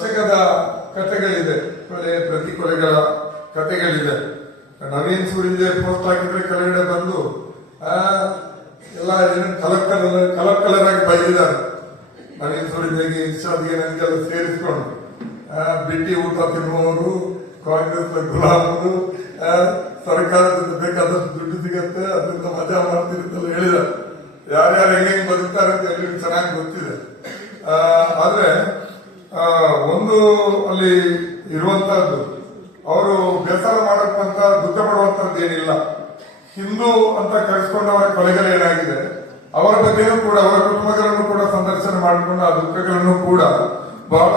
ದಶಕದ ಕಥೆಗಳಿದೆ. ಕೊಲೆ ಪ್ರತಿ ಕೊಲೆಗಳ ಕಥೆಗಳಿದೆ. ನವೀನ್ ಸೂರ್ಯ ಪೋಸ್ಟ್ ಹಾಕಿದ್ರೆ ಕೆಳಗಡೆ ಬಂದು ಎಲ್ಲ ಏನು ಕಲರ್ ಕಲರ್ ಕಲರ್ ಕಲರ್ ಆಗಿ ಬೈದಿದ್ದಾರೆ. ನವೀನ್ ಸೂರ್ಯಗೆ ಇರ್ಷಾದ್ಗೆ ನನಗೆಲ್ಲ ಸೇರಿಸ್ಕೊಂಡು ಬಿಟ್ಟಿ ಊಟ ತಿನ್ನುವವರು, ಕಾಂಗ್ರೆಸ್ ಗುಲಾಮರು ಸರ್ಕಾರದಿಂದ ಬೇಕಾದಷ್ಟು ದುಡ್ಡು ಸಿಗತ್ತೆ, ಅದರಿಂದ ಮಜಾ ಮಾಡ್ತೀರಿ ಅಂತೆಲ್ಲ ಹೇಳಿದ್ದಾರೆ. ಯಾರ್ಯಾರು ಹೆಂಗೆ ಬದುಕ್ತಾರೆ ಅಂತ ಎಲ್ಲರಿಗೂ ಚೆನ್ನಾಗಿ ಗೊತ್ತಿದೆ. ಆದ್ರೆ ಒಂದು ಅಲ್ಲಿ ಇರುವಂತಹದ್ದು. ಅವರು ಬೇಸರ ಮಾಡಕ್ಕಂತ ದುಃಖ ಪಡುವಂತದ್ದು ಏನಿಲ್ಲ. ಹಿಂದೂ ಅಂತ ಕಳಿಸ್ಕೊಂಡವರ ಕೊಲೆಗಳು ಏನಾಗಿದೆ, ಅವರ ಬಗ್ಗೆನೂ ಕೂಡ, ಅವರ ಕುಟುಂಬಗಳನ್ನು ಕೂಡ ಸಂದರ್ಶನ ಮಾಡಿಕೊಂಡು ಆ ದುಃಖಗಳನ್ನು ಕೂಡ ಬಹಳ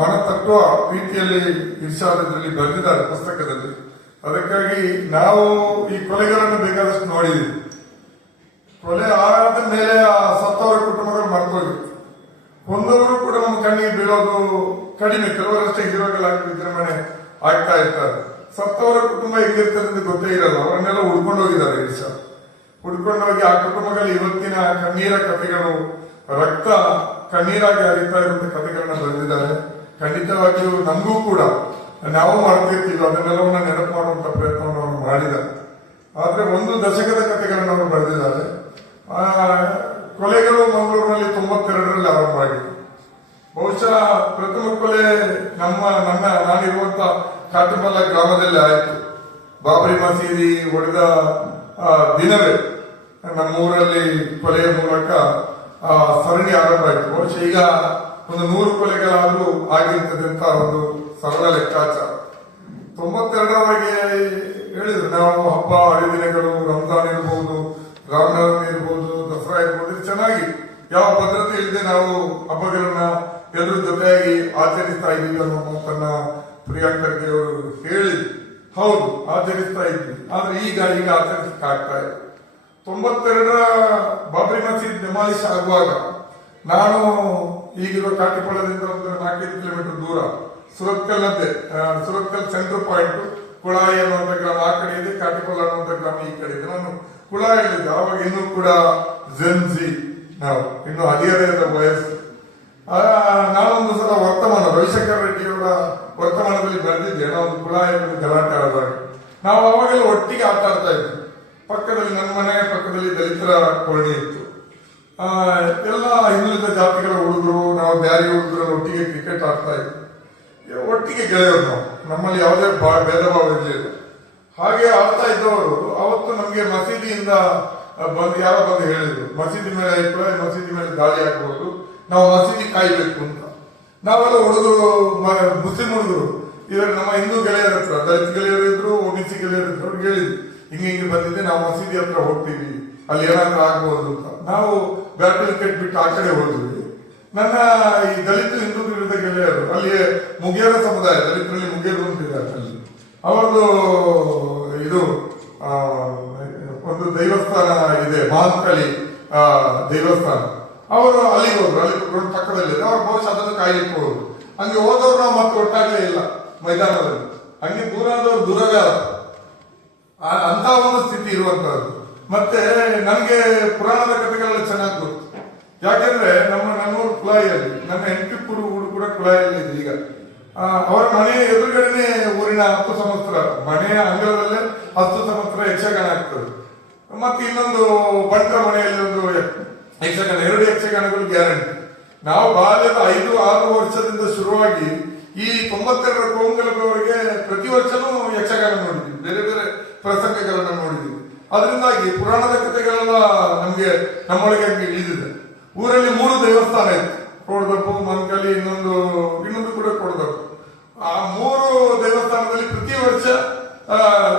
ಮನತತ್ವ ಪ್ರೀತಿಯಲ್ಲಿ ರೀತಿಯಲ್ಲಿ ಇರ್ಷಾದದಲ್ಲಿ ಬರೆದಿದ್ದಾರೆ ಪುಸ್ತಕದಲ್ಲಿ. ಅದಕ್ಕಾಗಿ ನಾವು ಈ ಕೊಲೆಗಳನ್ನು ಬೇಕಾದಷ್ಟು ನೋಡಿದ್ವಿ ಕೊಲೆ ಆದ ಮೇಲೆ ಆ ಸತ್ತವರ ಕುಟುಂಬಗಳು ಮರ್ತೋಗಿ ಕೊಂದವರು ಕೂಡ ನಮ್ಮ ಕಣ್ಣಿಗೆ ಬೀಳೋದು ಕಡಿಮೆ. ಕೆಲವರಷ್ಟೇ ಹೀರೋಗಳಾಗಿ ವಿಜೃಂಭಣೆ ಆಗ್ತಾ ಇರ್ತಾರೆ. ಸತ್ತವರ ಕುಟುಂಬ ಹೆಂಗಿರ್ತದೆ ಗೊತ್ತೇ ಇರಲ್ಲ. ಅವರನ್ನೆಲ್ಲ ಹುಡ್ಕೊಂಡು ಹೋಗಿದ್ದಾರೆ ಈ ಸಲ ಹೋಗಿ ಆ ಕುಟುಂಬಗಳ ಇವತ್ತಿನ ಕಣ್ಣೀರ ಕಥೆಗಳು, ರಕ್ತ ಕಣ್ಣೀರಾಗಿ ಹರಿತಾ ಇರುವಂತ ಕಥೆಗಳನ್ನ ಬರೆದಿದ್ದಾರೆ. ಖಂಡಿತವಾಗಿಯೂ ನಮಗೂ ಕೂಡ ನಾವು ಮಾಡ್ತಿರ್ತೀವಿ. ಅದನ್ನೆಲ್ಲವನ್ನ ನೆನಪು ಮಾಡುವಂತ ಪ್ರಯತ್ನವನ್ನು ಅವರು ಮಾಡಿದ್ದಾರೆ. ಆದ್ರೆ ಒಂದು ದಶಕದ ಕಥೆಗಳನ್ನು ಅವರು ಬರೆದಿದ್ದಾರೆ. ಕೊಲೆಗಳು ಮಂಗಳೂರಿನಲ್ಲಿ ತೊಂಬತ್ತೆರಡರಲ್ಲಿ ಆರಂಭ ಆಗಿದೆ ಬಹುಶಃ ಪ್ರಥಮ ಕೊಲೆ ನಮ್ಮ, ನನ್ನ, ನಾನಿರುವಂತ ಕಾಟಮಲ್ಲ ಗ್ರಾಮದಲ್ಲಿ ಆಯಿತು. ಬಾಬರಿ ಮಸೀದಿ ಹೊಡೆದ ದಿನವೇ ನಮ್ಮ ಊರಲ್ಲಿ ಕೊಲೆಯ ಮೂಲಕ ಸರಣಿ ಆರಂಭ ಆಯಿತು ಬಹುಶಃ ಈಗ ಒಂದು ನೂರು ಕೊಲೆಗಳಾದರೂ ಆಗಿರ್ತದೆ ಅಂತ ಒಂದು ಸರಳ ಲೆಕ್ಕಾಚಾರ. ತೊಂಬತ್ತೆರಡರವರೆಗೆ ಹೇಳಿದ್ರು, ನಾವು ಹಬ್ಬ ಹರಿದಿನಗಳು, ರಂಜಾನ್ ಇರಬಹುದು ರಾಮನವಮಿ ಇರಬಹುದು ಇದು ಯಾವ ಭದ್ರತೆ ಇಲ್ಲದೆ ನಾವು ಹಬ್ಬಗಳನ್ನ ಎಲ್ಲರೂ ಜೊತೆಯಾಗಿ ಆಚರಿಸ್ತಾ ಇದ್ದೀವಿ ಅನ್ನೋ ಮಾತನ್ನ ಪ್ರಿಯಾಂಕರ್ಗೆ ಅವರು ಹೇಳಿ ಹೌದು, ಆಚರಿಸ್ತಾ ಇದ್ವಿ. ಆದ್ರೆ ಈಗ ಈಗ ಆಚರಿಸಕ್ಕೆ ಆಗ್ತಾ ಇದೆ ತೊಂಬತ್ತೆರಡರ ಬಾಬ್ರಿ ಮಸೀದ್ ಡೆಮಾಲಿಶ್ ಆಗುವಾಗ ನಾನು ಈಗಿರೋ ಕಾಟಿಪಳ್ಳದಿಂದ ಒಂದು ನಾಲ್ಕೈದು ಕಿಲೋಮೀಟರ್ ದೂರ, ಸುರತ್ಕಲ್ ಅಂತೆ ಸುರತ್ಕಲ್ ಸೆಂಟರ್ ಪಾಯಿಂಟ್ ಕುಳಾಯಿ ಅನ್ನುವಂಥ ಗ್ರಾಮ, ಆ ಕಡೆ ಇದೆ ಕಾಟಿಪಳ್ಳ ಅನ್ನುವಂಥ ಗ್ರಾಮ ಈ ಕಡೆ ಇದೆ ನಾನು ಕುಳಾಯಲ್ಲಿದ್ದೆ ಆವಾಗ ಇನ್ನೂ ಕೂಡ ಜೆನ್ಸಿ ನಾವು ಇನ್ನು ಹದಿಹರೆಯದ ವಯಸ್ಸು. ನಾನೊಂದು ಸಲ ವರ್ತಮಾನ ರವಿಶಂಕರ್ ರೆಡ್ಡಿಯವರ ವರ್ತಮಾನದಲ್ಲಿ ಬರೆದಿದ್ದೆ. ನಾವು ಒಂದು ಗಲಾಟೆ ಆದಾಗ. ನಾವು ಅವಾಗೆಲ್ಲ ಒಟ್ಟಿಗೆ ಆಟ ಆಡ್ತಾ ಇದ್ವಿ. ಪಕ್ಕದಲ್ಲಿ ನನ್ನ ಮನೆ, ಪಕ್ಕದಲ್ಲಿ ದಲಿತರ ಕೋಣಿ ಇತ್ತು. ಎಲ್ಲ ಹಿಂದುಳಿದ ಜಾತಿಗಳ ಹುಡುಗರು, ನಾವು ಬ್ಯಾರಿ ಹುಡುಗರು ಒಟ್ಟಿಗೆ ಕ್ರಿಕೆಟ್ ಆಡ್ತಾ ಇದ್ವಿ. ಒಟ್ಟಿಗೆ ಗೆಳೆಯರು ನಾವು. ನಮ್ಮಲ್ಲಿ ಯಾವುದೇ ಭೇದ ಭಾವ ಇರಲಿಲ್ಲ. ಹಾಗೆ ಆಡ್ತಾ ಇದ್ದವರು. ಅವತ್ತು ನಮಗೆ ಮಸೀದಿಯಿಂದ ಬಂದು ಯಾರೋ ಬಂದು ಹೇಳಿದ್ರು ಮಸೀದಿ ಮೇಲೆ ಇಟ್ಟರೆ ಮಸೀದಿ ಮೇಲೆ ದಾಳಿ ಆಗ್ಬೋದು ನಾವು ಮಸೀದಿ ಕಾಯ್ಬೇಕು ಅಂತ. ನಾವೆಲ್ಲ ಹುಡುಗರು ಮುಸ್ಲಿಂ ಹುಡುಗರು ಇವರು ನಮ್ಮ ಹಿಂದೂ ಗೆಳೆಯರ ಹತ್ರ ದಲಿತ ಗೆಳೆಯರು ಇದ್ರು ಒಬಿಸಿ ಗೆಳೆಯರು ಇದ್ರು ಅವ್ರಿಗೆ ಹೇಳಿದ್ರು ಹಿಂಗೆ ಹಿಂಗೆ ಬಂದಿದ್ದೆ ನಾವು ಮಸೀದಿ ಹತ್ರ ಹೋಗ್ತೀವಿ ಅಲ್ಲಿ ಏನಾದ್ರೂ ಆಗ್ಬೋದು ಅಂತ. ನಾವು ಬ್ಯಾಟಲ್ ಕೆಟ್ ಬಿಟ್ಟು ಆ ಕಡೆ ಹೋದ್ವಿ. ನನ್ನ ಈ ದಲಿತ ಹಿಂದೂ ವಿರುದ್ಧ ಗೆಳೆಯರು ಅಲ್ಲಿ ಮುಗಿಯರ ಸಮುದಾಯ ದಲಿತರಲ್ಲಿ ಮುಗಿಯರು ಅಂತಿದ್ದಾರೆ ಅಲ್ಲಿ ಅವರದು ಇದು ಆ, ಒಂದು ದೇವಸ್ಥಾನ ಇದೆ ಮಹಾತ್ಕಳಿ ದೇವಸ್ಥಾನ. ಅವರು ಅಲ್ಲಿಗೆ ಹೋದ್ರು, ಅಲ್ಲಿ ರೋಡ್ ಪಕ್ಕದಲ್ಲಿ ಅವ್ರು ಬಹುಶಃ ಅದನ್ನು ಕಾಯ್ಲಿಕ್ಕೆ ಹೋದ್ರು. ಹಂಗೆ ಹೋದವ್ರು ನಾವು ಮತ್ತೆ ಒಟ್ಟಾಗಲೇ ಇಲ್ಲ ಮೈದಾನದಲ್ಲಿ. ಹಂಗೆ ದೂರ ಆದವ್ರು ದೂರವೇ ಅಂತ ಒಂದು ಸ್ಥಿತಿ ಇರುವಂತಹದ್ದು ಮತ್ತೆ ನನಗೆ ಪುರಾಣದ ಕಥೆಗಳೆಲ್ಲ ಚೆನ್ನಾಗಿ ಗೊತ್ತು. ಯಾಕೆಂದ್ರೆ ನಮ್ಮ ನನ್ನೂರು ಕುಳಾಯಿಯಲ್ಲಿ, ನನ್ನ ಹೆಂಡತಿ ಕೂಡ ಕುಳಾಯಲ್ಲಿ ಇದೆ ಈಗ. ಅವರ ಮನೆಯ ಎದುರುಗಡೆನೆ ಊರಿನ ಹತ್ತು ಸಂವತ್ಸರ, ಮನೆಯ ಅಂಗಳದಲ್ಲೇ ಹತ್ತು ಸಂವತ್ಸರ ಯಕ್ಷಗಾನ ಆಗ್ತದೆ. ಮತ್ತೆ ಇನ್ನೊಂದು ಬಂಟರ ಮನೆಯಲ್ಲಿ ಒಂದು ಯಕ್ಷಗಾನ, ಎರಡು ಯಕ್ಷಗಾನಗಳು ಗ್ಯಾರಂಟಿ. ನಾವು ಬಾಲ್ಯದ ಐದು, ಆರು ವರ್ಷದಿಂದ ಶುರುವಾಗಿ ಈ ತೊಂಬತ್ತೆರಡರ ಕೋಂಗಲವರೆಗೆ ಪ್ರತಿ ವರ್ಷನೂ ಯಕ್ಷಗಾನ ನೋಡಿದ್ವಿ. ಬೇರೆ ಬೇರೆ ಪ್ರಸಂಗಗಳನ್ನ ನೋಡಿದ್ವಿ. ಅದರಿಂದಾಗಿ ಪುರಾಣದ ಕಥೆಗಳೆಲ್ಲ ನಮ್ಗೆ ನಮ್ಮೊಳಗೆ ಇಳಿದಿದೆ. ಊರಲ್ಲಿ ಮೂರು ದೇವಸ್ಥಾನ ಇತ್ತು. ಕೊಡದಪ್ಪು ಮಂಕಲಿ ಇನ್ನೊಂದು ಇನ್ನೊಂದು ಕೂಡ ಕೊಡದಪ್ಪು. ಆ ಮೂರು ದೇವಸ್ಥಾನದಲ್ಲಿ ಪ್ರತಿ ವರ್ಷ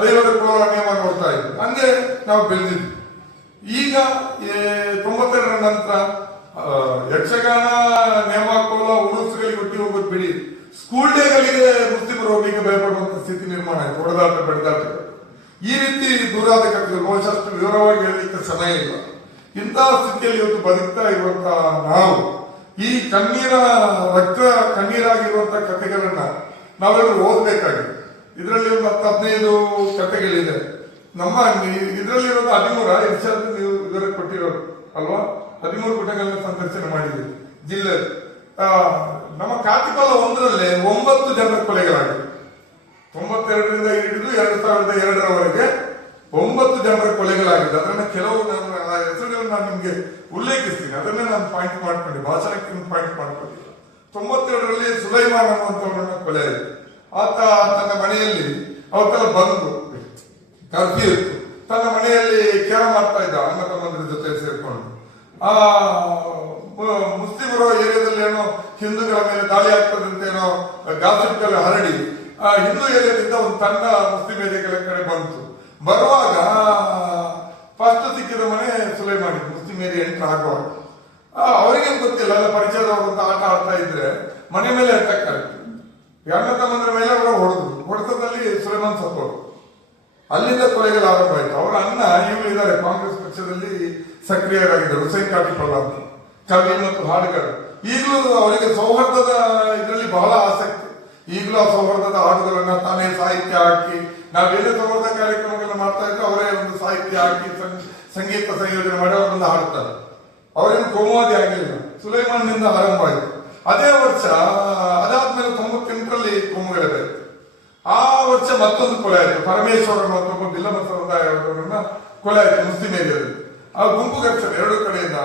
ದೈವದ ನೇಮ ನೋಡ್ತಾ ಇದ್ವಿ ಹಂಗೆ ನಾವು ಬೆಳೆದಿದ್ವಿ. ಈಗ ತೊಂಬತ್ತೆರಡರ ನಂತರ ಯಕ್ಷಗಾನ ನೇಮ ಕೋಲ ಉರುಸುಗಳಿಗೆ ಹುಟ್ಟಿ ಹೋಗೋದು ಬಿಡಿ. ಸ್ಕೂಲ್ ಡೇಗಳಿಗೆ ಮುಸ್ಲಿಮರು ಹೋಗ್ಲಿಕ್ಕೆ ಭಯಪಡುವಂತ ಸ್ಥಿತಿ ನಿರ್ಮಾಣ ಆಯ್ತು. ಹೊಡೆದಾಟ ಬೆಳೆದಾಟ ಈ ರೀತಿ ದೂರಾದ ಕಟ್ಟಿದ್ರು ಬಹುಶಃ ವಿವರವಾಗಿ ಹೇಳಲಿಕ್ಕೆ ಸಮಯ ಇಲ್ಲ. ಇಂತಹ ಸ್ಥಿತಿಯಲ್ಲಿ ಇವತ್ತು ಬದುಕ್ತಾ ಇರುವಂತಹ ನಾವು, ಈ ಕಣ್ಣೀರ, ರಕ್ತ ಕಣ್ಣೀರಾಗಿರುವಂತಹ ಕಥೆಗಳನ್ನ ನಾವೆಲ್ಲರೂ ಓದ್ಬೇಕಾಗಿದೆ. ಇದರಲ್ಲಿ ಒಂದು ಹತ್ತು ಹದಿನೈದು ಕಥೆಗಳಿದೆ ನಮ್ಮ ಇದರಲ್ಲಿ ಇರೋದು ಹದಿಮೂರ ಇರ್ಷಾದ್ ನೀವು ವಿವರ ಕೊಟ್ಟಿರೋದು, ಅಲ್ವಾ? ಹದಿಮೂರು ಪುಟಗಳನ್ನ ಸಂದರ್ಶನ ಮಾಡಿದ್ದೀವಿ ಜಿಲ್ಲೆ. ನಮ್ಮ ಕಾತಿಪಾಲ ಒಂದರಲ್ಲೇ ಒಂಬತ್ತು ಜನರ ಕೊಲೆಗಳಾಗಿವೆ ತೊಂಬತ್ತೆರಡರಿಂದ ಹಿಡಿದು ಎರಡು ಸಾವಿರದ ಎರಡರವರೆಗೆ ಒಂಬತ್ತು ಜನರ ಕೊಲೆಗಳಾಗಿದೆ. ಅದನ್ನ ಕೆಲವು ನನ್ನ ಹೆಸರುಗಳನ್ನ ನಾನು ನಿಮಗೆ ಉಲ್ಲೇಖಿಸ್ತೀನಿ. ಅದನ್ನೇ ನಾನು ಪಾಯಿಂಟ್ ಮಾಡ್ಕೊಂಡೆ, ಭಾಷಣಕ್ಕೆ ಪಾಯಿಂಟ್ ಮಾಡ್ಕೊಂಡಿಲ್ಲ ತೊಂಬತ್ತೆರಡರಲ್ಲಿ ಸುಲೈಮಾನ್ ಅನ್ನುವಂಥವ್ರನ್ನ ಕೊಲೆ ಆಯಿತು ಆತ ತನ್ನ ಮನೆಯಲ್ಲಿ ಅವತ್ತೆಲ್ಲ ಬಂದು ಕರ್ಫ್ಯೂ ಇತ್ತು. ತನ್ನ ಮನೆಯಲ್ಲಿ ಕೆಲ ಮಾಡ್ತಾ ಇದ್ದ, ಅಣ್ಣ ತಮ್ಮಂದ್ರ ಜೊತೆ ಸೇರ್ಕೊಂಡು. ಆ ಮುಸ್ಲಿಮ್ ಏರಿಯಾದಲ್ಲಿ ಏನೋ ಹಿಂದೂಗಳ ಮೇಲೆ ದಾಳಿ ಆಗ್ತದೆ ಅಂತ ಏನೋ ಗಾಸಿಪ್ಗಳು ಹರಡಿ, ಆ ಹಿಂದೂ ಏರಿಯಾದಿಂದ ಒಂದು ತಂಡ ಮುಸ್ಲಿಂ ಏರಿಯಾಗಳ ಕಡೆ ಬಂತು. ಬರುವಾಗ ಫಸ್ಟ್ ಸಿಕ್ಕಿದ ಮನೆ ಸುಲೈಮಾನಿ, ಮುಸ್ಲಿಂ ಏರಿಯಾ ಎಂಟ್ರ್ ಆಗುವಾಗ. ಅವ್ರಿಗೇನ್ ಗೊತ್ತಿಲ್ಲ ಪರಿಚಯದವರು ಅಂತ ಆಟ ಆಡ್ತಾ ಇದ್ರೆ ಮನೆ ಮೇಲೆ ಅಟ್ಯಾಕ್ ಅಣ್ಣ ತಮ್ಮಂದ್ರ ಮೇಲೆ ಅವರು ಹೊಡೆದ್ರು. ಹೊಡೆತದಲ್ಲಿ ಸುಲೇಮಾನ್ ಸತ್ತೋರು. ಅಲ್ಲಿಂದ ಕೊಲೆಗಳು ಆರಂಭ ಆಯಿತು ಅವರ ಅಣ್ಣ ಇವರು ಇದ್ದಾರೆ ಕಾಂಗ್ರೆಸ್ ಪಕ್ಷದಲ್ಲಿ ಸಕ್ರಿಯರಾಗಿದ್ದರು, ಹುಸೈನ್ ಕಾಟಿಪಲ್ಲ ಅಂತ ಕವಿ ಮತ್ತು ಹಾಡುಗಾರ. ಈಗಲೂ ಅವರಿಗೆ ಸೌಹಾರ್ದದ ಇದರಲ್ಲಿ ಬಹಳ ಆಸಕ್ತಿ. ಈಗಲೂ ಆ ಸೌಹಾರ್ದದ ಹಾಡುಗಳನ್ನ ತಾನೇ ಸಾಹಿತ್ಯ ಹಾಕಿ ನಾವೇನೇ ಸೌಹಾರ್ದ ಕಾರ್ಯಕ್ರಮಗಳನ್ನ ಮಾಡ್ತಾ ಇದ್ರೆ ಅವರೇ ಒಂದು ಸಾಹಿತ್ಯ ಹಾಕಿ ಸಂಗೀತ ಸಂಯೋಜನೆ ಮಾಡಿ ಅವರನ್ನ ಹಾಡ್ತಾರೆ ಅವರೇನು ಕೋಮುವಾದಿ ಆಗಿಲ್ಲ. ಸುಲೈಮಾನ್ನಿಂದ ಆರಂಭ ಆಯಿತು ಅದೇ ವರ್ಷ, ಅದಾದ್ಮೇಲೆ ಕೆಂಪಲ್ಲಿ ಆಯ್ತು ಆ ವರ್ಷ ಮತ್ತೊಂದು ಕೊಲೆ ಆಯ್ತು. ಪರಮೇಶ್ವರ ಮತ್ತು ಒಬ್ಬ ಬಿಲ್ಲಮ ಸಮುದಾಯ ಕೊಲೆ ಆಯ್ತು ಮುಸ್ಲಿಂ ಏರಿಯಾದಲ್ಲಿ. ಆ ಗುಂಪು ಘರ್ಷಣೆ ಎರಡು ಕಡೆಯಿಂದ,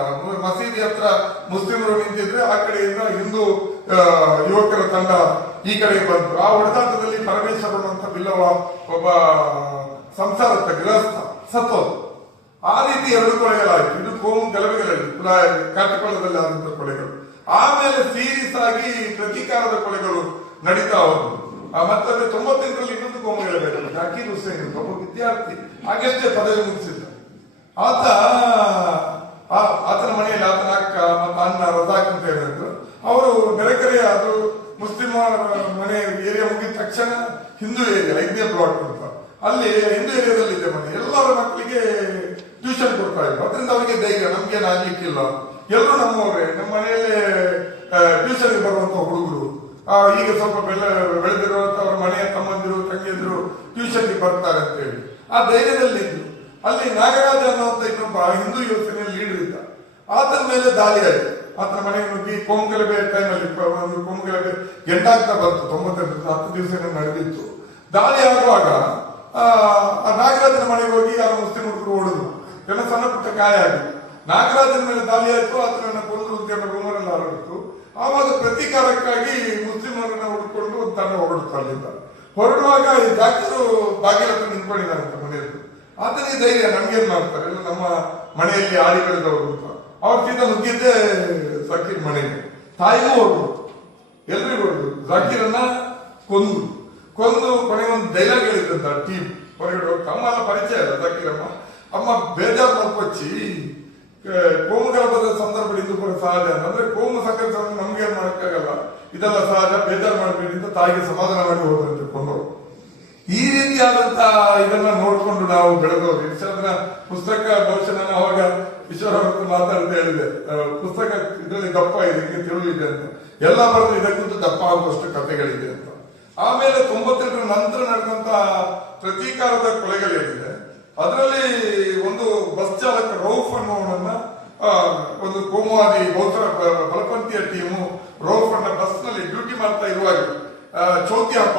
ಮಸೀದಿ ಹತ್ರ ಮುಸ್ಲಿಮರು ನಿಂತಿದ್ರೆ ಆ ಕಡೆಯಿಂದ ಹಿಂದೂ ಯುವಕರ ತಂಡ ಈ ಕಡೆ ಬಂತು. ಆ ಹೊಡೆದಾಟದಲ್ಲಿ ಪರಮೇಶ್ವರನ ಅಂತ ಬಿಲ್ಲವ ಒಬ್ಬ ಸಂಸಾರ ಗೃಹಸ್ಥ, ಸತ್ತೋದು. ಆ ರೀತಿ ಎರಡು ಕೊಳೆಗಳಾಯ್ತು ಇದು ಕೋಮು ಗಲಭೆಗಳಲ್ಲಿ ಕುಲ ಕಾಟಿಕೊಳ್ಳದಲ್ಲಿ ಆದಂತ ಕೊಲೆಗಳು. ಆಮೇಲೆ ಸೀರಿಯಸ್ ಆಗಿ ಪ್ರತೀಕಾರದ ಕೊಲೆಗಳು ನಡೀತಾ ಹೋದ್ರು. ಮತ್ತೆ ತೊಂಬತ್ತೆಂಟರಲ್ಲಿ ಇನ್ನೊಂದು ಕೋಮು ಹೇಳಬೇಕು. ಜಾಕೀರ್ ಹುಸೇನ್, ಒಬ್ಬ ವಿದ್ಯಾರ್ಥಿ. ಹಾಗೆಷ್ಟೇ ಪದವಿ ಮುಗಿಸಿದ್ದ. ಆತ ಆತನ ಮನೆಯಲ್ಲಿ ಆತನ ಅಕ್ಕ ಮತ್ತ ಅಣ್ಣ ರಜಾಕ್ ಅಂತ ಹೇಳಿದ್ರು. ಅವರು ನೆರೆಕರೆಯ ಅದು ಮುಸ್ಲಿಮ ಮನೆ ಏರಿಯಾ ಮುಗಿದ ತಕ್ಷಣ ಹಿಂದೂ ಏರಿಯಾ, ಐದನೇ ಬ್ಲಾಕ್ ಅಂತ. ಅಲ್ಲಿ ಹಿಂದೂ ಏರಿಯಾದಲ್ಲಿ ಇದೆ ಮನೆ. ಎಲ್ಲರ ಮಕ್ಕಳಿಗೆ ಟ್ಯೂಷನ್ ಕೊಡ್ತಾ ಇದ್ರು. ಅದರಿಂದ ಅವರಿಗೆ ಧೈರ್ಯ ನಮ್ಗೆ ಆಗ್ಲಿಕ್ಕಿಲ್ಲ. ಎಲ್ಲರೂ ನಮ್ಮವ್ರೆ, ನಮ್ಮ ಮನೆಯಲ್ಲಿ ಟ್ಯೂಷನ್ ಬರುವಂತ ಹುಡುಗರು. ಈಗ ಸ್ವಲ್ಪ ಬೆಳೆ ಬೆಳೆದಿರುವಂತ ಅವ್ರ ಮನೆಯ ತಮ್ಮಂದಿರು, ತಂಗಿಯಂದಿರು ಟ್ಯೂಷನ್ಗೆ ಬರ್ತಾರೆ ಅಂತ ಹೇಳಿ ಆ ಧೈರ್ಯದಲ್ಲಿ ಇದ್ರು ಅಲ್ಲಿ ನಾಗರಾಜ ಅನ್ನುವಂತ ಇನ್ನೊಬ್ಬ ಹಿಂದೂ ಯೋಜನೆಯಲ್ಲಿ ಲೀಡರ್ ಇದ್ದ ಆತನ ಮೇಲೆ ದಾಳಿ ಆಯ್ತು. ಆತನ ಮನೆಗೆ ನುಗ್ಗಿ ಕೋಮುಗಲಭೆ ಟೈಮಲ್ಲಿ ಕೋಮುಗಲಭೆ ಎಂಟಾಗ್ತಾ ಬಂತು, ತೊಂಬತ್ತೆಂಟು, ಹತ್ತು ದಿವಸ ನಡೆದಿತ್ತು. ದಾಳಿ ಆಗುವಾಗ, ಆ ನಾಗರಾಜನ ಮನೆಗೆ ಹೋಗಿ ಆ ಮುಸ್ಲಿಂ ಹುಡುಗರು ಓಡಿದ್ರು. ಎಲ್ಲ ಸಣ್ಣ ಪುಟ್ಟ ಕಾಯ ಆಗಿದೆ. ನಾಗರಾಜನ ಮೇಲೆ ದಾಳಿ ಆಯ್ತು ಆತನನ್ನು ಕೊಂದ್ರು ಅಂತ ಹೇಳೋ ರೂಮರ್ ಎಲ್ಲ ಹರಡಿತು. ಆವಾಗ ಪ್ರತೀಕಾರಕ್ಕಾಗಿ ಮುಸ್ಲಿಮರನ್ನ ಹುಡ್ಕೊಂಡು ಒಂದು ತಂಡ ಹೊರಡ್ತು ಅಲ್ಲಿಂದ ಹೊರಡುವಾಗ ಈ ಜಾಕರು ಬಾಗಿಲ ಹತ್ರ ನಿಂತ್ಕೊಂಡಿದ್ದಾರೆ ಅಂತ ಮನೆಯಲ್ಲಿ. ಆತನಿಗೆ ಧೈರ್ಯ, ನಮ್ಗೇನ್ ಮಾಡ್ತಾರೆ? ನಮ್ಮ ಮನೆಯಲ್ಲಿ ಆಡಿ ಬೆಳೆದವರು ಅಂತ. ಅವ್ರ ಸೀದಾ ನುಗ್ಗಿದ್ದೆ ಸಕೀರ್ ಮನೆಗೆ. ತಾಯಿಗೂ ಹೊರಡು ಎಲ್ರಿಗೂ ಹೊರಡು ಜಾಕೀರನ್ನ ಕೊಂದು. ಕೊಂದು ಕೊನೆಗೆ ಒಂದು ಡೈಲಾಗ್ ಹೇಳಿದ್ದಂತ ಟೀಮ್ ಹೊರಗಡೆ ಹೋಗ್ತಾ ಅಮ್ಮ ಪರಿಚಯ ಅಲ್ಲ ಜಾಕೀರಮ್ಮ. ಅಮ್ಮ ಬೇಜಾರು ಮಾಡ್ಕೊಚ್ಚಿ ಕೋಮು ಗಲಭದ ಸಂದರ್ಭ ಇದು ಕೂಡ ಸಹಜ. ಅಂದ್ರೆ ಕೋಮು ಸಕ್ಕರೆ ನಮ್ಗೆ ಏನ್ ಮಾಡಕ್ಕಾಗಲ್ಲ. ಇದೆಲ್ಲ ಸಹಜ, ಬೇಜಾರು ಮಾಡಬೇಡಿ ಅಂತ ತಾಯಿಗೆ ಸಮಾಧಾನ ಮಾಡಿ ಹೋದ್ರಂತೆ ಕೊಂಡವರು ಈ ರೀತಿಯಾದಂತ ಇದನ್ನ ನೋಡ್ಕೊಂಡು ನಾವು ಬೆಳೆದವರು ಅದನ್ನ ಪುಸ್ತಕ ಬಹುಶಃ ನಾನು ಅವಾಗ ಈಶ್ವರ ಮಾತಾಡ್ತಾ ಹೇಳಿದೆ. ಪುಸ್ತಕ ಇದರಲ್ಲಿ ದಪ್ಪ ಇದೆ ಹಿಂಗೆ ಅಂತ. ಎಲ್ಲ ಬರೆದು ಇದಕ್ಕಿಂತ ದಪ್ಪ ಆಗುವಷ್ಟು ಕಥೆಗಳಿದೆ ಅಂತ. ಆಮೇಲೆ ತೊಂಬತ್ತೆಂಟರ ನಂತರ ನಡೆದಂತ ಪ್ರತೀಕಾರದ ಕೊಲೆಗಳೇನಿದೆ ಅದರಲ್ಲಿ ಒಂದು ಬಸ್ ಚಾಲಕ ರೌಫ್ ಅನ್ನೋವನನ್ನ ಆ, ಒಂದು ಕೋಮುವಾದಿ ಬೌದ್ಧ ಬಲಪಂಥೀಯ ಟೀಮು ರೌಫ್ ಅನ್ನ ಬಸ್ನಲ್ಲಿ ಡ್ಯೂಟಿ ಮಾಡ್ತಾ ಇರುವಾಗ ಚೌತಿ ಹಬ್ಬ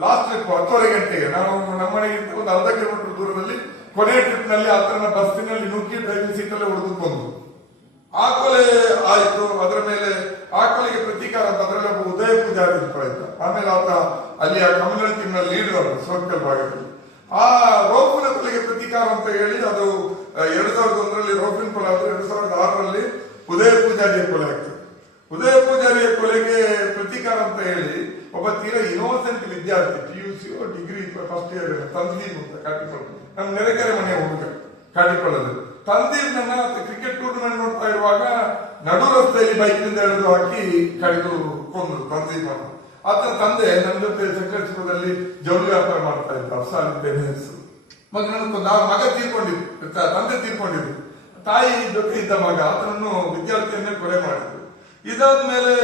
ಲಾಸ್ಟ್ ಟ್ರಿಪ್ ಹತ್ತುವರೆ ಗಂಟೆಗೆ. ನಾವು ನಮ್ಮ ಮನೆಗಿಂತ ಒಂದು ಅರ್ಧ ಕಿಲೋಮೀಟರ್ ದೂರದಲ್ಲಿ ಕೊನೆ ಟ್ರಿಪ್ನಲ್ಲಿ ಆತನ ಬಸ್ಸಿನಲ್ಲಿ ನುಗ್ಗಿ ಡ್ರೈವಿಂಗ್ ಸೀಟ್ ಅಲ್ಲಿ ಹೊಡೆದುಕೊಂಡು ಆ ಕೊಲೆ ಆಯಿತು. ಅದರ ಮೇಲೆ ಆ ಕೊಲೆಗೆ ಪ್ರತೀಕಾರ ಅಂತ ಅದರಲ್ಲಿ ಒಬ್ಬ ಉದಯ ಪೂಜಾರಿ ಆಮೇಲೆ ಆತ ಅಲ್ಲಿ ಆ ಕಮ್ಯುನಿಟಿ ಲೀಡರ್ ಸೋಕಲ್ ಭಾಗದಲ್ಲಿ ಆ ರೋಫಿನ ಕೊಲೆಗೆ ಪ್ರತೀಕಾರ ಅಂತ ಹೇಳಿ ಅದು ಎರಡ್ ಸಾವಿರದ ಒಂದರಲ್ಲಿ ರೋಫಿನ್ ಕೊಲೆ ಆದ್ರೆ ಎರಡ್ ಸಾವಿರದ ಆರರಲ್ಲಿ ಉದಯ ಪೂಜಾರಿಯ ಕೊಲೆ ಆಗ್ತದೆ ಉದಯ ಪೂಜಾರಿಯ ಕೊಲೆಗೆ ಪ್ರತೀಕಾರ ಅಂತ ಹೇಳಿ ಒಬ್ಬ ತೀರಾ ಇನೋಸೆಂಟ್ ವಿದ್ಯಾರ್ಥಿ P U C degree first year ತಂದೀಪ್ ಅಂತ ಕಾಟಿಕೊಳ್ಳ ನಮ್ಮ ನೆರೆಕೆರೆ ಮನೆ ಹುಡುಗ ಕಾಟಿಕೊಳ್ಳೋದು. ತಂದೀಪ್ನನ್ನ ಕ್ರಿಕೆಟ್ ಟೂರ್ನಮೆಂಟ್ ನೋಡ್ತಾ ಇರುವಾಗ ನಡು ರಸ್ತೆಯಲ್ಲಿ ಬೈಕ್ನಿಂದ ಎಳೆದು ಹಾಕಿ ಕಡಿದು ಕೊಂದರು ತಂದೀಪ್ ಅನ್ನು ಆತನ ತಂದೆ ನನ್ನ ಜೊತೆ ಸಕಲೇಶ್ಪುರದಲ್ಲಿ ಜವಳಿ ವ್ಯಾಪಾರ ಮಾಡ್ತಾ ಇದ್ದ. ಅಫ್ಸಾಲಿದ್ದೆ ಹೆಸರು. ಮಗನನ್ನು ನಾವು ಮಗ ತೀರ್ಕೊಂಡಿದ್ರು ತಂದೆ ತೀರ್ಕೊಂಡಿದ್ರು ತಾಯಿ ಜೊತೆ ಇದ್ದ ಮಗ, ಆತನನ್ನು ವಿದ್ಯಾರ್ಥಿಯನ್ನೇ ಕೊಲೆ ಮಾಡಿದ್ರು. ಇದಾದ್ಮೇಲೆ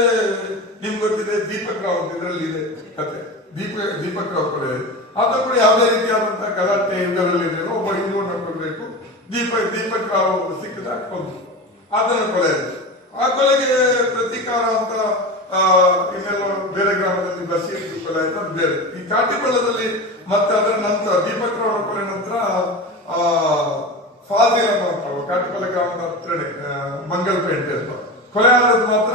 ನಿಮ್ಗೆ ಗೊತ್ತಿದೆ, ದೀಪಕ್ ರಾವ್ ಇದರಲ್ಲಿ ಇದೆ ಕತೆ. ದೀಪ ದೀಪಕ್ ರಾವ್ ಕೊಲೆ. ಆತ ಕೂಡ ಯಾವುದೇ ರೀತಿಯಾದಂತಹ ಗಲಾಟೆ ಇದರಲ್ಲಿ ಒಬ್ಬ ಹಿಂದೂನ ಕೊಡಬೇಕು ದೀಪ ದೀಪಕ್ ರಾವ್ ಸಿಕ್ಕಿದ ಕೊಂದು ಆತನ ಕೊಲೆ. ಆ ಕೊಲೆಗೆ ಪ್ರತೀಕಾರ ಅಂತ ಬೇರೆ ಗ್ರಾಮದಲ್ಲಿ ಬಶೀರ್ ಕೊಲೆ ಆಯ್ತು ಬೇರೆ. ಈ ಕಾಟಿಕೊಳ್ಳದಲ್ಲಿ ಮತ್ತೆ ಅದರ ನಂತರ ದೀಪಕ್ ರಾವ್ ಕೊಲೆ ನಂತರ, ಆ ಫಾಜಿಲ್ ಅಂತ ಕಾಟಿಕೊಳ್ಳ ಗ್ರಾಮದ ಹತ್ರನೇ ಮಂಗಲ್ ಮಂಗಲ್ಪೇಟೆ ಅಂತ. ಕೊಲೆ ಆದದ್ದು ಮಾತ್ರ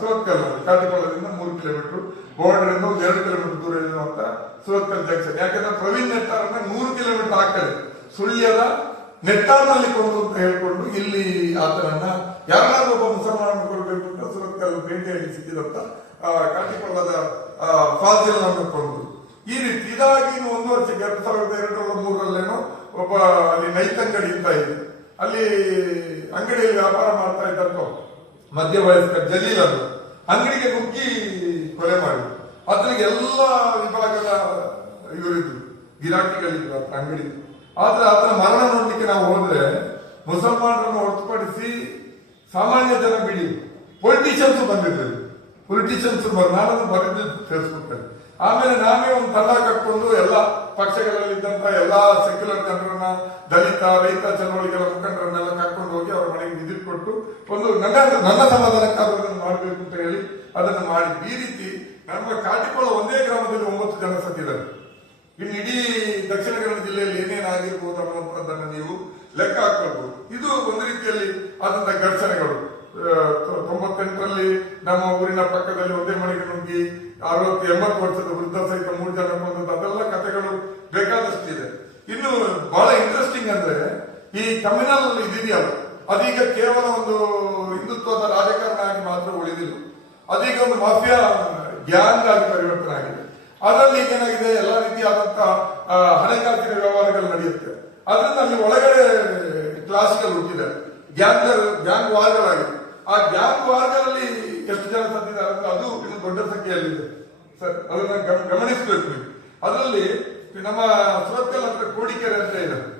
ಸುರತ್ಕಲ್ ಕಾಟಿಕೊಳ್ಳದಿಂದ ಮೂರು ಕಿಲೋಮೀಟರ್, ಬೋರ್ಡರಿಂದ ಒಂದು ಎರಡು ಕಿಲೋಮೀಟರ್ ದೂರ ಇರುವಂತ ಸುರತ್ಕಲ್ ಜಂಕ್ಷನ್. ಯಾಕಂದ್ರೆ ಪ್ರವೀಣ್ ನೆಟ್ಟಾರನ್ನ ನೂರು ಕಿಲೋಮೀಟರ್ ಆ ಕಡೆ ಸುಳ್ಯದ ನೆಟ್ಟಾರ್ನಲ್ಲಿ ಕೊಂಡು ಅಂತ ಹೇಳ್ಕೊಂಡು ಇಲ್ಲಿ ಆತನನ್ನ ಯಾರಾದ್ರೂ ಒಬ್ಬ ಮುಸಲ್ಮಾನ ಕೊಡಬೇಕು ಅಂತ ಸುರತ್ಕಲ್ ಭೇಟಿಯಾಗಿ ಸಿಕ್ಕಿದಂತ ಆ, ಕಾಟಿಕೊಳ್ಳದ ಫಾಜಿಲ್ ಕೊಂದು. ಈ ರೀತಿ ಇದಾಗಿ ಒಂದು ವರ್ಷಕ್ಕೆ ಎರಡ್ ಸಾವಿರದ ಎರಡರ ಮೂರರಲ್ಲೇನೋ ಒಬ್ಬ ಅಲ್ಲಿ ನೈತಂಗಡಿ ಇರ್ತಾ ಇದೆ. ಅಲ್ಲಿ ಅಂಗಡಿಯಲ್ಲಿ ವ್ಯಾಪಾರ ಮಾಡ್ತಾ ಇದ್ದಂತ ಮಧ್ಯವಯಸ್ಕ ಜಲೀಲ್ ಅನ್ನು ಅಂಗಡಿಗೆ ನುಗ್ಗಿ ಕೊಲೆ ಮಾಡಿ ಅದ್ರಿಗೆ ಎಲ್ಲ ವಿಭಾಗದ ಇವರಿದ್ರು ಗಿರಾಕಿಗಳಿದ್ರು ಅಂಗಡಿ. ಆದ್ರೆ ಅದರ ಮರಣ ನೋಡ್ಲಿಕ್ಕೆ ನಾವು ಹೋದ್ರೆ ಮುಸಲ್ಮಾನರನ್ನು ಹೊರತುಪಡಿಸಿ ಸಾಮಾನ್ಯ ಜನ ಬಿಡಿ ಪೊಲಿಟಿಷಿಯನ್ಸ್ ಬಂದಿದ್ರು ಪೊಲಿಟಿಷಿಯನ್ಸ್ ನಾನನ್ನು ಬರೆದು ಅಲ್ಲಿ ಆಮೇಲೆ ನಾವೇ ಒಂದು ತಂಡ ಕಟ್ಕೊಂಡು ಎಲ್ಲ ಪಕ್ಷಗಳಲ್ಲಿ ಇದ್ದಂತ ಎಲ್ಲಾ ಸೆಕ್ಯುಲರ್ ಜನರನ್ನ, ದಲಿತ, ರೈತ ಚಳವಳಿಗಳ ಮುಖಂಡರನ್ನೆಲ್ಲ ಕರ್ಕೊಂಡು ಹೋಗಿ ಅವರ ಮನೆಗೆ ವಿಸಿಟ್ ಕೊಟ್ಟು ಒಂದು ನನ್ನ ನನ್ನ ಸಮಾಧಾನಕ್ಕಾಗಿ ಮಾಡಬೇಕು ಅಂತ ಹೇಳಿ ಅದನ್ನು ಮಾಡಿ. ಈ ರೀತಿ ನಮ್ಮ ಕಾಟಿಕೊಳ್ಳ ಒಂದೇ ಗ್ರಾಮದಲ್ಲಿ ಒಂಬತ್ತು ಜನ ಸತ್ತಿದ್ದಾರೆ ಇನ್ನು ಇಡೀ ದಕ್ಷಿಣ ಕನ್ನಡ ಜಿಲ್ಲೆಯಲ್ಲಿ ಏನೇನು ಆಗಿರ್ಬೋದು ಅನ್ನುವಂಥದ್ದನ್ನು ನೀವು ಲೆಕ್ಕ ಹಾಕೊಳ್ಬಹುದು ಇದು ಒಂದು ರೀತಿಯಲ್ಲಿ ಆದಂತಹ ಘರ್ಷಣೆಗಳು. ತೊಂಬತ್ತೆಂಟರಲ್ಲಿ ನಮ್ಮ ಊರಿನ ಪಕ್ಕದಲ್ಲಿ ಒಂದೇ ಮನೆಗೆ ನುಗ್ಗಿ ಅರವತ್ತು ಎಂಬತ್ತು ವರ್ಷದ ವೃದ್ಧ ಸಹಿತ ಮೂರು ಜನ ಬಂದಂತ ಅದೆಲ್ಲ ಕಥೆಗಳು ಬೇಕಾದಷ್ಟಿದೆ. ಇನ್ನು ಬಹಳ ಇಂಟ್ರೆಸ್ಟಿಂಗ್ ಅಂದ್ರೆ ಈ ಕಮ್ಯುನಲ್ ಇದೆಯಲ್ಲ, ಅದೀಗ ಕೇವಲ ಒಂದು ಹಿಂದುತ್ವದ ರಾಜಕಾರಣ ಆಗಿ ಮಾತ್ರ ಉಳಿದಿಲ್ಲ. ಅದೀಗ ಒಂದು ಮಾಫಿಯಾ ಗ್ಯಾಂಗ್ ಆಗಿ ಪರಿವರ್ತನೆ ಆಗಿದೆ. ಅದರಲ್ಲಿ ಏನಾಗಿದೆ? ಎಲ್ಲ ರೀತಿಯಾದಂತಹ ಹಣಕಾಸಿನ ವ್ಯವಹಾರಗಳು ನಡೆಯುತ್ತೆ. ಅದರಿಂದ ಅಲ್ಲಿ ಒಳಗಡೆ ಕ್ಲಾಸ್ಗಳು ಹುಟ್ಟಿದೆ ಗ್ಯಾಂಗ್ ಗ್ಯಾಂಗ್ ವಾರ್ಗಳಾಗಿದೆ ಆ ಗ್ಯಾಂಗ್ ವಾರ್ಗಳಲ್ಲಿ ಎಷ್ಟು ಜನ ಸತ್ತಿದ್ದಾರೆ ಅಂತ ಅದು ಇನ್ನು ದೊಡ್ಡ ಸಂಖ್ಯೆಯಲ್ಲಿದೆ. ಸರ್ ಅದನ್ನ ಗಮ- ಗಮನಿಸಬೇಕು ಅದರಲ್ಲಿ ನಮ್ಮ ಸುರತ್ಕಲ್ ಹತ್ರ ಕೋಡಿಕೆರೆ ಅಂತ ಇದೆ.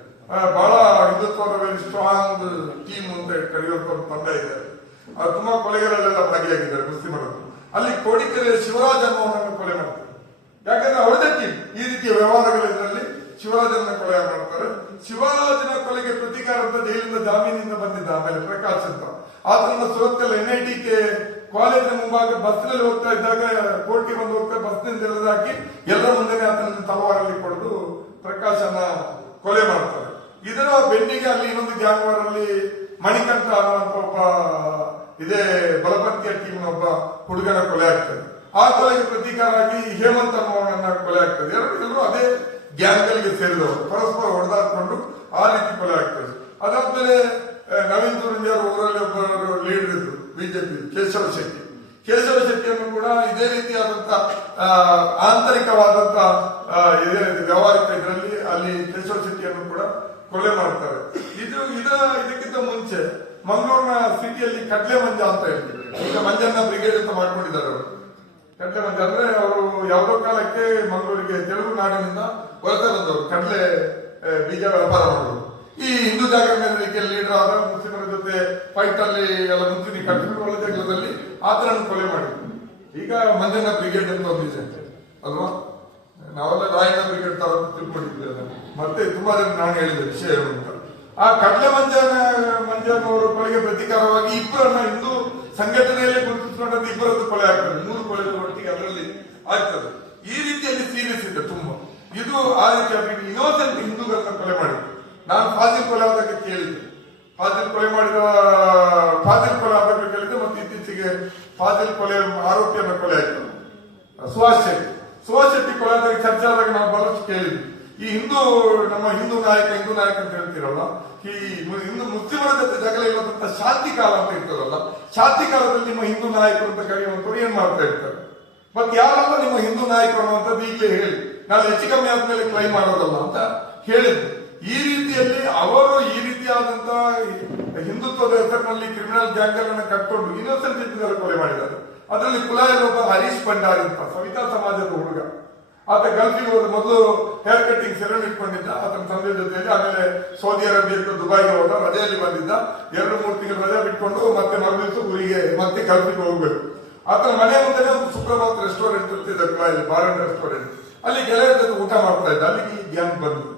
ಬಹಳ ಹಿಂದುತ್ವದ ವೆರಿ ಸ್ಟ್ರಾಂಗ್ ಟೀಮ್ ಅಂತ ಕರೆಯುವಂತ ತಂಡ ಇದೆ. ಅದು ತುಂಬಾ ಕೊಲೆಗಳಲ್ಲೆಲ್ಲ ಭಾಗಿಯಾಗಿದ್ದಾರೆ ಮುಸ್ಲಿಮರನ್ನು ಅಲ್ಲಿ ಕೋಡಿಕೆರೆ ಶಿವರಾಜ್ ಅನ್ನೋನನ್ನು ಕೊಲೆ ಮಾಡ್ತಾರೆ. ಯಾಕಂದ್ರೆ ಅವಳದೇ ಈ ರೀತಿಯ ವ್ಯವಹಾರಗಳಿದ್ರಲ್ಲಿ ಶಿವರಾಜನ ಕೊಲೆ ಮಾಡ್ತಾರೆ? ಶಿವರಾಜನ ಕೊಲೆಗೆ ಪ್ರತೀಕಾರ ಅಂತ ಜೈಲಿಂದ ಜಾಮೀನಿಂದ ಬಂದಿದ್ದ ಆಮೇಲೆ ಪ್ರಕಾಶ್ ಅಂತ. ಆತನ Surathkal N I T K ಕಾಲೇಜಿನ ಮುಂಭಾಗ ಬಸ್ನಲ್ಲಿ ಹೋಗ್ತಾ ಇದ್ದಾಗ ಕೋರ್ಟ್ಗೆ ಬಂದು ಹೋಗ್ತಾ ಬಸ್ನಿಂದ ಎಳೆದಾಕಿ ಎಲ್ಲ ಮುಂದೆನೆ ಆತನ ತಲವಾರಲ್ಲಿ ಕೊಡದು ಪ್ರಕಾಶನ ಕೊಲೆ ಮಾಡ್ತಾರೆ. ಇದರ ಬೆನ್ನಿಗೆ ಅಲ್ಲಿ ಇನ್ನೊಂದು ಗ್ಯಾಂಗ್ ಅಲ್ಲಿ ಮಣಿಕಂಠ ಅನ್ನುವಂತ ಒಬ್ಬ ಇದೇ ಬಲಪಂಥೀಯ ಟೀಮ್ನ ಒಬ್ಬ ಹುಡುಗನ ಕೊಲೆ ಆಗ್ತದೆ. ಆ ಕೊಲೆಗೆ ಪ್ರತೀಕಾರ ಆಗಿ ಹೇಮಂತ ಅನ್ನೋವನ್ನ ಕೊಲೆ ಆಗ್ತದೆ. ಎರಡು ಎಲ್ಲರೂ ಅದೇ ಗ್ಯಾಂಗ್ಗಳಿಗೆ ಸೇರಿದವರು. ಪರಸ್ಪರ ಹೊಡೆದಾಡ್ಕೊಂಡು ಆ ರೀತಿ ಕೊಲೆ ಆಗ್ತದೆ. ಅದಾದ್ಮೇಲೆ ನವೀನ್ ಸುರಂಜರ್ ಊರಲ್ಲಿ ಒಬ್ಬರು ಲೀಡರ್ ಇದ್ರು ಬಿಜೆಪಿ, ಕೇಶವ ಶೆಟ್ಟಿ. ಕೇಶವ ಶೆಟ್ಟಿಯನ್ನು ಕೂಡ ಇದೇ ರೀತಿಯಾದಂತ ಆಂತರಿಕವಾದಂತ ವ್ಯವಹಾರಿಕ ಇದರಲ್ಲಿ ಅಲ್ಲಿ ಕೇಶವ ಶೆಟ್ಟಿಯನ್ನು ಕೂಡ ಕೊಲೆ ಮಾಡ್ತಾರೆ. ಇದು, ಇದ, ಇದಕ್ಕಿಂತ ಮುಂಚೆ ಮಂಗಳೂರಿನ ಸಿಟಿಯಲ್ಲಿ ಕಡ್ಲೆ ಮಂಜ ಅಂತ ಹೇಳ್ತೀವಿ ಈಗ ಮಂಜನ್ನ ಬ್ರಿಗೇಡ್ ಅಂತ ಮಾಡ್ಕೊಂಡಿದ್ದಾರೆ ಅವರು. ಅಂದ್ರೆ ಅವರು ಯಾವುದೋ ಕಾಲಕ್ಕೆ ಮಂಗಳೂರಿಗೆ ತೆಲುಗು ನಾಡಿನಿಂದ ಬಂದವರು, ಕಡ್ಲೆ ಬೀಜ ವ್ಯಾಪಾರ ಮಾಡೋರು ಈ ಹಿಂದೂ ಜಾಗರಣ ಲೀಡರ್ ಆದ ಮುಸ್ಲಿಮರ ಜೊತೆ ಫೈಟ್ ಅಲ್ಲಿ ಎಲ್ಲ ಮುಂಚೂಣಿ ಕಟ್ಟಿಕೊಳ್ಳ ಜಗಳದಲ್ಲಿ ಆತನನ್ನು ಕೊಲೆ ಮಾಡಿದ್ರು. ಈಗ ಮಂಜನ್ನ ಬ್ರಿಗೇಡ್ ಅಂತ ಒಂದಿದೆ ಅಲ್ವಾ? ನಾವೆಲ್ಲ ರಾಯಣ್ಣ ಬ್ರಿಗೇಡ್ ತರ ತಿಳ್ಕೊಂಡಿದ್ದೇವೆ ಮತ್ತೆ ತುಂಬಾ ಜನ ನಾನು ಹೇಳಿದ ವಿಷಯ ಅಂತ. ಆ ಕಡ್ಲೆ ಮಂಜನ, ಮಂಜನವರ ಕೊಲೆಗೆ ಪ್ರತೀಕಾರವಾಗಿ ಇಬ್ಬರನ್ನ ಹಿಂದೂ ಸಂಘಟನೆಯಲ್ಲಿ ಗುರುತಿಸಿಕೊಂಡಂತ ಇಬ್ಬರದ್ದು ಕೊಲೆ ಆಗ್ತದೆ. ಮೂರು ಕೊಳೆ ಒಟ್ಟಿಗೆ ಅದರಲ್ಲಿ ಆಗ್ತದೆ. ಈ ರೀತಿಯಲ್ಲಿ ಸೀರಿಯಸ್ ಇದೆ ತುಂಬಾ. ಇದು ಆ ರೀತಿಯಾಗಿ ಇನ್ನೋಸೆಂಟ್ ಹಿಂದೂಗಳನ್ನ ಕೊಲೆ ಮಾಡಿದ್ರು ನಾನು ಫಾಜಿಲ್ ಕೊಲೆ ಆದಾಗ ಕೇಳಿದ್ದೆ. ಫಾಜಿಲ್ ಕೊಲೆ ಮಾಡಿದ, ಫಾಜಿಲ್ ಕೊಲೆ ಆದಾಗ ಕೇಳಿದ್ದೆ ಮತ್ತೆ ಇತ್ತೀಚೆಗೆ ಫಾಜಿಲ್ ಕೊಲೆ ಆರೋಪಿಯನ್ನ ಕೊಲೆ ಆಯ್ತು. ಸುಹಾಸ್ ಶೆಟ್ಟಿ. ಸುಹಾಸ್ ಶೆಟ್ಟಿ ಕೊಲೆ ಆದಾಗ ಚರ್ಚೆ ಆದಾಗ ನಾವು ಬಹಳಷ್ಟು ಕೇಳಿದ್ವಿ ಈ ಹಿಂದೂ, ನಮ್ಮ ಹಿಂದೂ ನಾಯಕ ಹಿಂದೂ ನಾಯಕ ಅಂತ ಹೇಳ್ತೀರಲ್ಲ ಈ ಹಿಂದೂ ಮುಸ್ಲಿಮರ ಜೊತೆ ಜಗಳ ಇರುವಂತ ಶಾಂತಿ ಕಾಲ ಅಂತ ಇರ್ತದಲ್ಲ, ಶಾಂತಿ ಕಾಲದಲ್ಲಿ ನಿಮ್ಮ ಹಿಂದೂ ನಾಯಕರು ಅಂತ ಕರೆಯುವಂತವ್ರು ಏನ್ ಮಾಡ್ತಾ ಇರ್ತಾರೆ? ಮತ್ತೆ ಯಾರಲ್ಲ ನಿಮ್ಮ ಹಿಂದೂ ನಾಯಕರು ಅನ್ನುವಂಥದ್ದು ಈಗಲೇ ಹೇಳಿ, ನಾನು ಹೆಚ್ಚು ಕಮ್ಮಿ ಆದ್ಮೇಲೆ ಕ್ಲೈಮ್ ಮಾಡೋದಲ್ಲ ಅಂತ ಹೇಳಿದ್ರು. ಈ ರೀತಿಯಲ್ಲಿ ಅವರು ಈ ರೀತಿಯಾದಂತ ಹಿಂದುತ್ವದ ಹೆಸರಿನಲ್ಲಿ ಕ್ರಿಮಿನಲ್ ಗ್ಯಾಂಗ್ಗಳನ್ನು ಕಟ್ಕೊಂಡು ಇದ್ದರೆ ಕೊಲೆ ಮಾಡಿದ್ದಾರೆ. ಅದರಲ್ಲಿ ಕುಲಾಯಲ್ಲಿ ಒಬ್ಬ ಹರೀಶ್ ಭಂಡಾರಿ ಅಂತ, ಸವಿತಾ ಸಮಾಜದ ಹುಡುಗ. ಆತ ಗಲ್ಫಿಗೆ ಹೋದ ಮೊದಲು ಹೇರ್ ಕಟ್ಟಿಂಗ್ ಸೆರಮ್ ಇಟ್ಕೊಂಡಿದ್ದ. ಆತನ ತಂದೆ ಜೊತೆಯಲ್ಲಿ ಆಮೇಲೆ ಸೌದಿ ಅರೇಬಿಯಾಕ್ಕೆ ದುಬೈಗೆ ಹೋದ, ರಜೆಯಲ್ಲಿ ಬಂದಿದ್ದ. ಎರಡು ಮೂರು ತಿಂಗಳು ರಜೆ ಬಿಟ್ಕೊಂಡು ಮತ್ತೆ ಮರುದಿವಸ ಊರಿಗೆ ಮತ್ತೆ ಗಲ್ಫಿಗೆ ಹೋಗ್ಬೇಕು. ಆತನ ಮನೆ ಮುಂದೆ ಒಂದು ಸುಪ್ರಭಾತ್ ರೆಸ್ಟೋರೆಂಟ್ ಇರ್ತಿದ್ದ ಕ್ಲಾಯಲ್ಲಿ ಬಾರ್ ಅಂಡ್ ರೆಸ್ಟೋರೆಂಟ್ ಅಲ್ಲಿ ಗೆಳೆಯರ ಜೊತೆ ಊಟ ಮಾಡ್ತಾ ಇದ್ದ. ಅಲ್ಲಿಗೆ ಗ್ಯಾಂಗ್ ಬಂದಿದೆ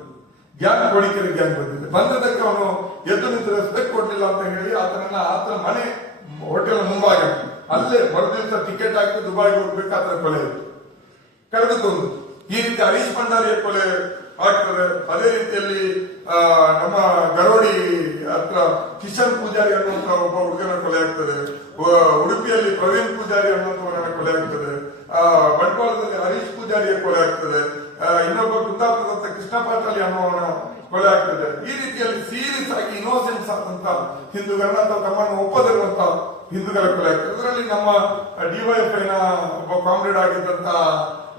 ಗ್ಯಾಂಗ್ ಕೊಡಿಕೆರೆ ಗ್ಯಾಂಗ್ ಬಂದಿದೆ. ಬಂದದಕ್ಕೆ ಅವನು ಎದ್ದು ನಿಂತು ರೆಸ್ಪೆಕ್ಟ್ ಕೊಡ್ಲಿಲ್ಲ ಅಂತ ಹೇಳಿ ಆತನನ್ನ ಆತನ ಮನೆ ಹೋಟೆಲ್ ಮುಂಭಾಗ. ಅಲ್ಲೇ ಮರುದಿವಸ ಟಿಕೆಟ್ ಹಾಕಿ ದುಬೈಗೆ ಆತನ ಕೊಲೆ ಆಯ್ತು ಕಳೆದುಕೊಂಡು ಈ ರೀತಿ ಹರೀಶ್ ಭಂಡಾರಿಯ ಕೊಲೆ ಆಗ್ತದೆ. ಅದೇ ರೀತಿಯಲ್ಲಿ ನಮ್ಮ ಗರೋಡಿ ಹತ್ರ ಕಿಶನ್ ಪೂಜಾರಿ ಅನ್ನುವಂತ ಒಬ್ಬ ಹುಡುಗನ ಕೊಲೆ ಆಗ್ತದೆ. ಉಡುಪಿಯಲ್ಲಿ ಪ್ರವೀಣ್ ಪೂಜಾರಿ ಅನ್ನುವಂಥವನ ಕೊಲೆ ಆಗ್ತದೆ. ಆ, ಬಂಟ್ವಾಳದಲ್ಲಿ ಹರೀಶ್ ಪೂಜಾರಿಯ ಕೊಲೆ ಆಗ್ತದೆ. ಇನ್ನೊಬ್ಬ ಕುಂದಾಪುರದ ಕೃಷ್ಣ ಪಾಟಲಿ ಅನ್ನೋವನ ಕೊಲೆ ಆಗ್ತದೆ. ಈ ರೀತಿಯಲ್ಲಿ ಸೀರಿಯಸ್ ಆಗಿ ಇನ್ನೋಸೆನ್ಸ್ ಆದಂತ ಹಿಂದೂಗಳನ್ನ ಅಥವಾ ತಮ್ಮನ್ನು ಒಪ್ಪದಿರುವಂತ ಹಿಂದೂಗಳ ಕೊಲೆ ಆಗ್ತದೆ. ಅದರಲ್ಲಿ ನಮ್ಮ ಡಿವೈಎಫ್ಐನ ಒಬ್ಬ ಕಾಮ್ರೇಡ್ ಆಗಿದ್ದಂತ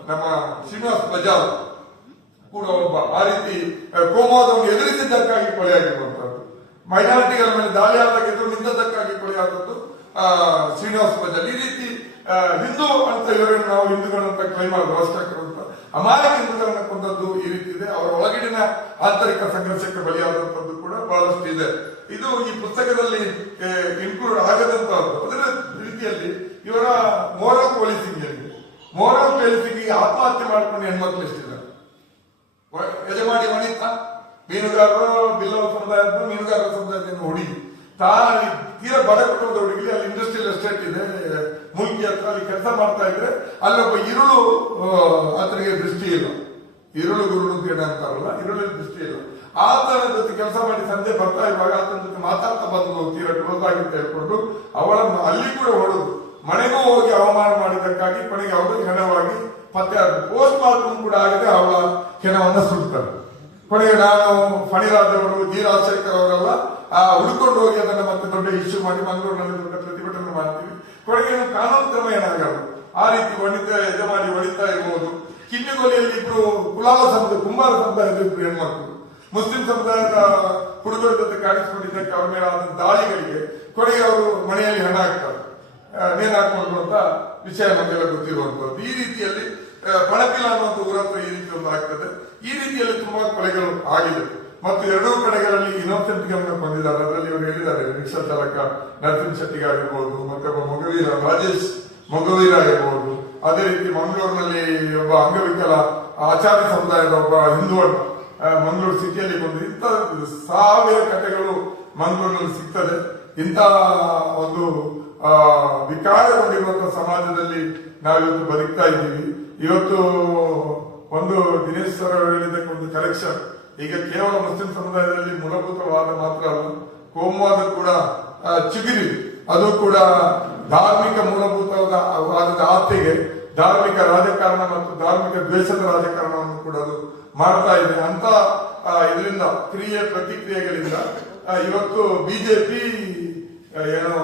ನಮ್ಮ ಶ್ರೀನಿವಾಸ್ ಬಜಾರ್ ಕೂಡ ಒಬ್ಬ ಆ ರೀತಿ ಕೋಮಾದವನ್ನು ಎದುರಿಸಿದ್ದಕ್ಕಾಗಿ ಕೊಲೆಯಾಗಿರುವಂತದ್ದು ಮೈನಾರಿಟಿಗಳ ಮೇಲೆ ದಾಳಿ ಆದಾಗ ಎದುರು ನಿಂತದ್ದಕ್ಕಾಗಿ ಕೊಲೆಯಾದದ್ದು ಶ್ರೀನಿವಾಸ್ ಬಜಾರ್ ಈ ರೀತಿ ಹಿಂದೂ ಅಂತ ಇವರನ್ನು ನಾವು ಹಿಂದೂಗಳಂತ ಕ್ಲೈಮ್ ಮಾಡಿದ್ರು ಅಂತ. ಅಮಾಯಕ ಹಿಂದೂಗಳನ್ನ ಕೊಂದದ್ದು ಈ ರೀತಿ ಇದೆ. ಅವರ ಒಳಗಡಿನ ಆಂತರಿಕ ಸಂಘರ್ಷಕ್ಕೆ ಬಲಿಯಾದಂತದ್ದು ಕೂಡ ಬಹಳಷ್ಟು ಇದೆ. ಇದು ಈ ಪುಸ್ತಕದಲ್ಲಿ ಇನ್ಕ್ಲೂಡ್ ಆಗದಂತಹದ್ದು ಅದರ ರೀತಿಯಲ್ಲಿ ಇವರ ಮೋರಲ್ ಪೊಲೀಸಿಂಗ್ ಮೋರಲ್ ಪೊಲೀಸಿಂಗ್ ಆತ್ಮಹತ್ಯೆ ಮಾಡ್ಕೊಂಡು ಹೆಣ್ಮಕ್ಳು ಎಷ್ಟಿದ್ದಾರೆ? ಯಜಮಾಡಿ ವನಿತ ಮೀನುಗಾರರು ಬಿಲ್ಲವ ಸಮುದಾಯ ಮೀನುಗಾರರ ಸಮುದಾಯದಿಂದ ಹೊಡಿ ತಾ ತೀರಾ ಬಡ ಕುಟುಂಬದ ಹುಡುಗಿ ಅಲ್ಲಿ ಇಂಡಸ್ಟ್ರಿಯಲ್ ಎಸ್ಟೇಟ್ ಇದೆ. ಮುಲ್ಕಿ ಹತ್ರ ಅಲ್ಲಿ ಕೆಲಸ ಮಾಡ್ತಾ ಇದ್ರೆ ಅಲ್ಲೊಬ್ಬ ಇರುಳು ಆತನಿಗೆ ದೃಷ್ಟಿ ಇಲ್ಲ. ಇರುಳು ಗುರುಳು ಅಂತ ಅಂತಾರಲ್ಲ ಇರುಳಿಗೆ ದೃಷ್ಟಿ ಇಲ್ಲ. ಆತನ ಜೊತೆ ಕೆಲಸ ಮಾಡಿ ಸಂಜೆ ಬರ್ತಾ ಇರುವಾಗ ಆತನ ಜೊತೆ ಮಾತಾಡ್ತಾ ಬಂದು ತೀರಾ ಕ್ಲೋಸ್ ಆಗಿತ್ತು ಹೇಳ್ಕೊಂಡು ಅವಳನ್ನು ಅಲ್ಲಿ ಕೂಡ ಹೊಡೆದು ಮನೆಗೂ ಹೋಗಿ ಅವಮಾನ ಮಾಡಿದ್ದಕ್ಕಾಗಿ ಕೊನೆಗೆ ಅವರು ಹೆಣವಾಗಿ ಪತ್ತೆ ಪೋಸ್ಟ್ ಮಾರ್ಟಮ್ ಕೂಡ ಆಗದೆ ಅವಳ ಹೆಣವನ್ನ ಸುಡ್ತಾರೆ. ಕೊನೆಗೆ ನಾನು ಫಣಿರಾಜವರು ಧೀರಾಜ್ ಜಿ ರಾಜಶೇಖರ್ ಅವರೆಲ್ಲ, ಆ, ಹುಡ್ಕೊಂಡು ಹೋಗಿ ಅದನ್ನ ಮತ್ತೆ ದೊಡ್ಡ ಇಶ್ಯೂ ಮಾಡಿ ಮಂಗಳೂರಿನಲ್ಲಿ ದೊಡ್ಡ ಪ್ರತಿಭಟನೆ ಮಾಡ್ತೀವಿ. ಕೊನೆಗೆ ಕಾನೂನು ಕ್ರಮ ಏನಾಗಲ್ಲ. ಆ ರೀತಿ ಒಣಿತ ಯಜಮಾನಿ ಹೊಡಿತಾ ಇರ್ಬೋದು. ಕಿಂಡಿಗೋಲಿಯಲ್ಲಿ ಇಬ್ರು ಕುಲಾಲ ಸಮುದಾಯ ಕುಂಬಾರ ಸಮುದಾಯದ ಇಬ್ರು ಹೆಣ್ಮಕ್ಳು ಮುಸ್ಲಿಂ ಸಮುದಾಯದ ಹುಡುಗರ ಜೊತೆ ಕಾಣಿಸಿಕೊಂಡಿದ್ದಕ್ಕೆ ಅವರ ಮೇಲೆ ಆದ ದಾಳಿಗಳಿಗೆ ಕೊನೆಗೆ ಅವರು ಮನೆಯಲ್ಲಿ ಹಣ ಹಾಕ್ತಾರೆ. ಹಾಕೊಂಡು ಅಂತ ವಿಷಯ ನಮಗೆಲ್ಲ ಗೊತ್ತಿರುವಂತದ್ದು ಈ ರೀತಿಯಲ್ಲಿ ಬಳಕಿಲ್ಲ ಅನ್ನುವಂಥ ಊರ ಹತ್ರ ಈ ರೀತಿ ಒಂದು ಆಗ್ತದೆ. ಈ ರೀತಿಯಲ್ಲಿ ತುಂಬಾ ಕೊಲೆಗಳು ಆಗಿದೆ. ಮತ್ತು ಎರಡೂ ಕಡೆಗಳಲ್ಲಿ ಇನ್ನೋಸೆಂಟ್ ಗಮನ ಬಂದಿದ್ದಾರೆ. ಅದರಲ್ಲಿ ಇವರು ಹೇಳಿದ್ದಾರೆ, ರಿಕ್ಷಾ ಚಾಲಕ ನರಸಿಂಹ ಶೆಟ್ಟಿಗೆ ಆಗಿರ್ಬೋದು, ಮತ್ತೊಬ್ಬ ಮಗುವೀರ, ರಾಜೇಶ್ ಮಗುವೀರ ಆಗಿರ್ಬೋದು. ಅದೇ ರೀತಿ ಮಂಗಳೂರಿನಲ್ಲಿ ಒಬ್ಬ ಅಂಗವಿಕಲ ಆಚಾರ್ಯ ಸಮುದಾಯದ ಒಬ್ಬ ಹಿಂದುವಣ್ಣ ಮಂಗಳೂರು ಸಿಟಿಯಲ್ಲಿ ಬಂದು ಇಂಥ ಸಾವಿರ ಕಥೆಗಳು ಮಂಗಳೂರಿನಲ್ಲಿ ಸಿಗ್ತದೆ. ಇಂಥ ಒಂದು ವಿಕಾರಗೊಂಡಿರುವಂತಹ ಸಮಾಜದಲ್ಲಿ ನಾವಿವತ್ತು ಬದುಕ್ತಾ ಇದ್ದೀವಿ. ಇವತ್ತು ಒಂದು ದಿನೇಶ್ ಸರ್ ಹೇಳಿದ್ದಕ್ಕೆ ಒಂದು ಕಲೆಕ್ಷನ್ ಈಗ ಕೇವಲ ಮುಸ್ಲಿಂ ಸಮುದಾಯದಲ್ಲಿ ಮೂಲಭೂತವಾದ ಮಾತ್ರ ಅಲ್ಲ, ಕೋಮುವಾದ ಕೂಡ ಚಿಗುರಿ. ಅದು ಕೂಡ ಧಾರ್ಮಿಕ ಮೂಲಭೂತವಾದ ವಾದದ ಆಸೆಗೆ, ಧಾರ್ಮಿಕ ರಾಜಕಾರಣ ಮತ್ತು ಧಾರ್ಮಿಕ ದ್ವೇಷದ ರಾಜಕಾರಣವನ್ನು ಕೂಡ ಅದು ಮಾಡ್ತಾ ಇದೆ. ಅಂತ ಇದರಿಂದ ಕ್ರಿಯೆ, ಪ್ರತಿಕ್ರಿಯೆಗಳಿಂದ ಇವತ್ತು ಬಿಜೆಪಿ ಏನು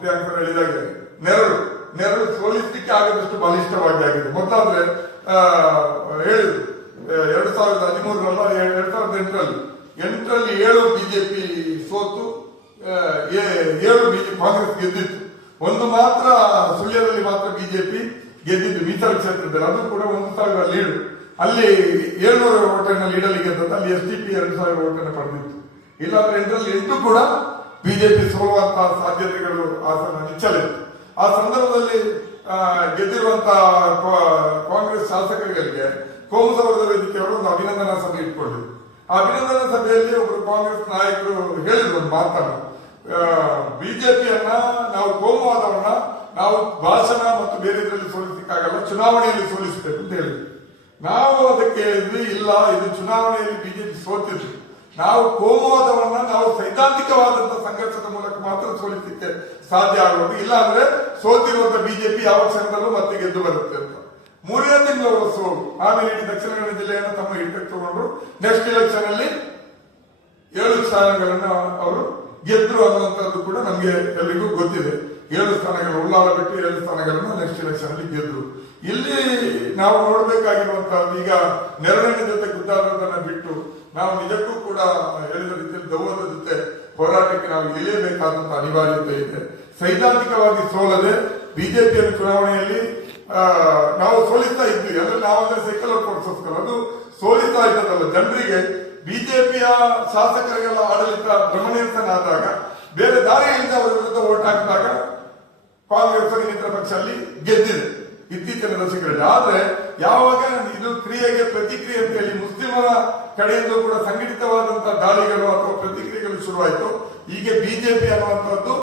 ಪ್ರಿಯಾಂಕ ಸರ್ ಹೇಳಿದಾಗೆ ನೆರಳು ನೆರಳು ಸೋಲಿಸಲಿಕ್ಕೆ ಆಗದಷ್ಟು ಬಲಿಷ್ಠವಾಗಿ ಆಗಿದೆ. ಮೊದಲಾದ್ರೆ ಹೇಳಿದ್ರು ಎರಡ್ ಸಾವಿರದ ಹದಿಮೂರರಲ್ಲ ಎರಡ್ ಸಾವಿರದ ಎಂಟರಲ್ಲಿ. ಎಂಟರಲ್ಲಿ ಏಳು ಬಿಜೆಪಿ ಸೋತು ಏಳು ಬಿಜೆಪಿ ಕಾಂಗ್ರೆಸ್ ಗೆದ್ದಿತ್ತು. ಒಂದು ಮಾತ್ರ ಸುಳ್ಯದಲ್ಲಿ ಮಾತ್ರ ಬಿಜೆಪಿ ಗೆದ್ದಿದ್ದು ಮೀಸಲು ಕ್ಷೇತ್ರದಲ್ಲಿ. ಅದು ಕೂಡ ಒಂದು ಸಾವಿರ ಲೀಡ್. ಅಲ್ಲಿ ಏಳ್ನೂರ ಓಟನ್ನ ಲೀಡಲ್ಲಿ ಗೆದ್ದದ್ದು, ಅಲ್ಲಿ ಎಸ್ ಡಿ ಪಿ ಎರಡು ಸಾವಿರ ಓಟನ್ನು ಪಡೆದಿತ್ತು. ಇಲ್ಲಾಂದ್ರೆ ಎಂಟರಲ್ಲಿ ಎಂಟು ಕೂಡ ಬಿಜೆಪಿ ಸೋಲುವಂತಹ ಸಾಧ್ಯತೆಗಳು ಆ ನಿಚ್ಚಲಿತ್ತು ಆ ಸಂದರ್ಭದಲ್ಲಿ ಗೆದ್ದಿರುವಂತಹ ಕಾಂಗ್ರೆಸ್ ಶಾಸಕರಿಗೆ ಕೋಮು ಸೌರದ ವೇದಿಕೆಯವರು ಒಂದು ಅಭಿನಂದನಾ ಸಭೆ ಇಟ್ಕೊಂಡಿದ್ರು ಆ ಅಭಿನಂದನಾ ಸಭೆಯಲ್ಲಿ ಒಬ್ಬರು ಕಾಂಗ್ರೆಸ್ ನಾಯಕರು ಹೇಳಿದ್ರು ಒಂದು ಮಾತನ್ನು. ಬಿಜೆಪಿಯನ್ನ ನಾವು ಕೋಮುವಾದವನ್ನ ನಾವು ಭಾಷಣ ಮತ್ತು ಬೇರೆ ಇದರಲ್ಲಿ ಸೋಲಿಸಲಿಕ್ಕಾಗಲ್ಲ ಚುನಾವಣೆಯಲ್ಲಿ ಸೋಲಿಸಬೇಕು ಅಂತ ಹೇಳಿದ್ರು. ನಾವು ಅದಕ್ಕೆ ಇಲ್ಲ, ಇದು ಚುನಾವಣೆಯಲ್ಲಿ ಬಿಜೆಪಿ ಸೋತಿದ್ರು. ನಾವು ಕೋಮುವಾದವನ್ನ ನಾವು ಸೈದ್ಧಾಂತಿಕವಾದಂತಹ ಸಂಘರ್ಷದ ಮೂಲಕ ಮಾತ್ರ ಸೋಲಿಸಲಿಕ್ಕೆ ಸಾಧ್ಯ ಆಗುವುದು ಇಲ್ಲ ಅಂದ್ರೆ ಸೋತಿರುವಂತ ಬಿಜೆಪಿ ಯಾವ ಕ್ಷಣದಲ್ಲೂ ಮತ್ತೆ ಗೆದ್ದು ಬರುತ್ತೆ ಅಂತ. ಮೂರನೇ ತಿಂಗಳು ಸೋಲು. ಆಮೇಲೆ ಇಡೀ ದಕ್ಷಿಣ ಕನ್ನಡ ಜಿಲ್ಲೆಯನ್ನು ತಮ್ಮ ಹಿಡಿತಕ್ಕೆ ತಗೊಂಡ್ರು. ನೆಕ್ಸ್ಟ್ ಇಲೆಕ್ಷನ್ ಅಲ್ಲಿ ಏಳು ಸ್ಥಾನಗಳನ್ನ ಅವರು ಗೆದ್ರು ಅನ್ನುವಂಥದ್ದು ಕೂಡ ನಮಗೆ ಎಲ್ಲರಿಗೂ ಗೊತ್ತಿದೆ. ಏಳು ಸ್ಥಾನಗಳು ಉಳ್ಳಾಲ ಬಿಟ್ಟು ಏಳು ಸ್ಥಾನಗಳನ್ನು ನೆಕ್ಸ್ಟ್ ಎಲೆಕ್ಷನ್ ಅಲ್ಲಿ ಗೆದ್ರು. ಇಲ್ಲಿ ನಾವು ನೋಡ್ಬೇಕಾಗಿರುವಂತಹದ್ದು, ಈಗ ನೆರವಿನ ಜೊತೆ ಗುದ್ದಾಡೋದನ್ನ ಬಿಟ್ಟು ನಾವು ನಿಜಕ್ಕೂ ಕೂಡ ಹೇಳಿದ ರೀತಿಯಲ್ಲಿ ದೌವದ ಜೊತೆ ಹೋರಾಟಕ್ಕೆ ನಾವು ಇಳಿಯಬೇಕಾದಂತಹ ಅನಿವಾರ್ಯತೆ ಇದೆ. ಸೈದ್ಧಾಂತಿಕವಾಗಿ ಸೋಲದೆ ಬಿಜೆಪಿಯ ಚುನಾವಣೆಯಲ್ಲಿ ನಾವು ಸೋಲಿಸ್ತಾ ಇದ್ವಿ. ಅಂದ್ರೆ ನಾವಂದ್ರೆ ಸೆಕ್ಯುಲರ್ ಫೋರ್ಸಸ್ಗಳು ಅದು ಸೋಲಿಸ್ತಾ ಇದ್ದದಲ್ಲ ಜನರಿಗೆ ಬಿಜೆಪಿಯ ಶಾಸಕರಿಗೆಲ್ಲ ಆಡಳಿತ ಆದಾಗ ಬೇರೆ ದಾರಿಯಲ್ಲಿ ಅವರ ವಿರುದ್ಧ ಓಟ್ ಹಾಕಿದಾಗ ಕಾಂಗ್ರೆಸ್ ಇನ್ನಿತರ ಪಕ್ಷ ಅಲ್ಲಿ ಗೆದ್ದಿದೆ. ಇತ್ತೀಚಿನ ದಶಕಗಳಲ್ಲಿ ಆದ್ರೆ ಯಾವಾಗ ಇದು ಕ್ರಿಯೆಗೆ ಪ್ರತಿಕ್ರಿಯೆ ಅಂತ ಹೇಳಿ ಮುಸ್ಲಿಮರ ಕಡೆಯಿಂದ ಕೂಡ ಸಂಘಟಿತವಾದಂತಹ ದಾಳಿಗಳು ಅಥವಾ ಪ್ರತಿಕ್ರಿಯೆಗಳು ಶುರುವಾಯಿತು, ಹೀಗೆ ಬಿಜೆಪಿ ಅನ್ನುವಂಥದ್ದು